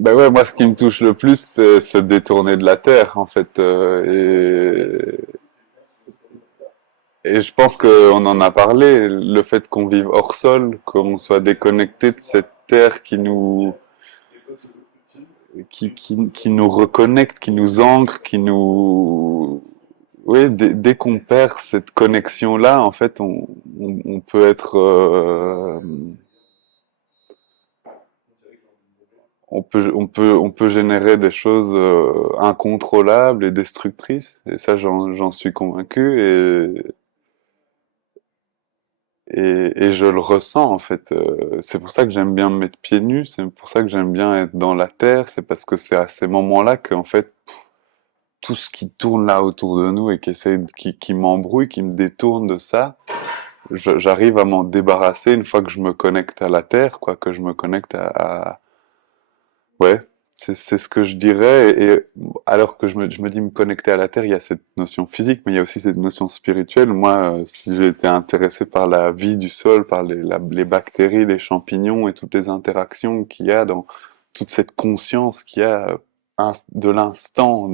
Ben ouais, moi, ce qui me touche le plus, c'est se détourner de la terre, en fait. Et je pense qu'on en a parlé, le fait qu'on vive hors sol, qu'on soit déconnecté de cette terre qui nous reconnecte, qui nous ancre, qui nous... Oui, dès qu'on perd cette connexion-là, en fait, on peut être... on peut générer des choses incontrôlables et destructrices. Et ça, j'en suis convaincu. Et je le ressens, en fait. C'est pour ça que j'aime bien me mettre pieds nus. C'est pour ça que j'aime bien être dans la terre. C'est parce que c'est à ces moments-là qu'en fait, tout ce qui tourne là autour de nous et qui m'embrouille, qui me détourne de ça, j'arrive à m'en débarrasser une fois que je me connecte à la terre, quoi, que je me connecte ouais, c'est ce que je dirais. Et alors que je me dis me connecter à la terre, il y a cette notion physique, mais il y a aussi cette notion spirituelle. Moi, si j'ai été intéressé par la vie du sol, par les bactéries, les champignons et toutes les interactions qu'il y a dans toute cette conscience qu'il y a de l'instant,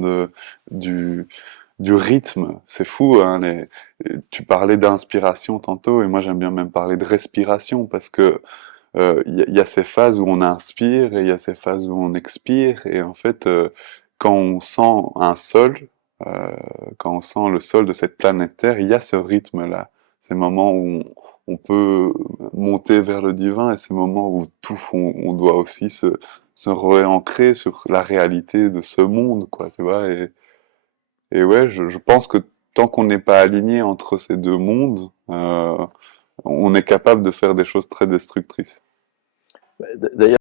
du, du rythme. C'est fou, hein, tu parlais d'inspiration tantôt, et moi j'aime bien même parler de respiration parce que y a ces phases où on inspire et il y a ces phases où on expire. Et en fait, quand on sent un sol, euh, quand on sent le sol de cette planète Terre, il y a ce rythme-là. Ces moments où on peut monter vers le divin et ces moments où tout, on doit aussi se réancrer sur la réalité de ce monde, quoi, tu vois. Et ouais, je pense que tant qu'on n'est pas aligné entre ces deux mondes, on est capable de faire des choses très destructrices. D'ailleurs,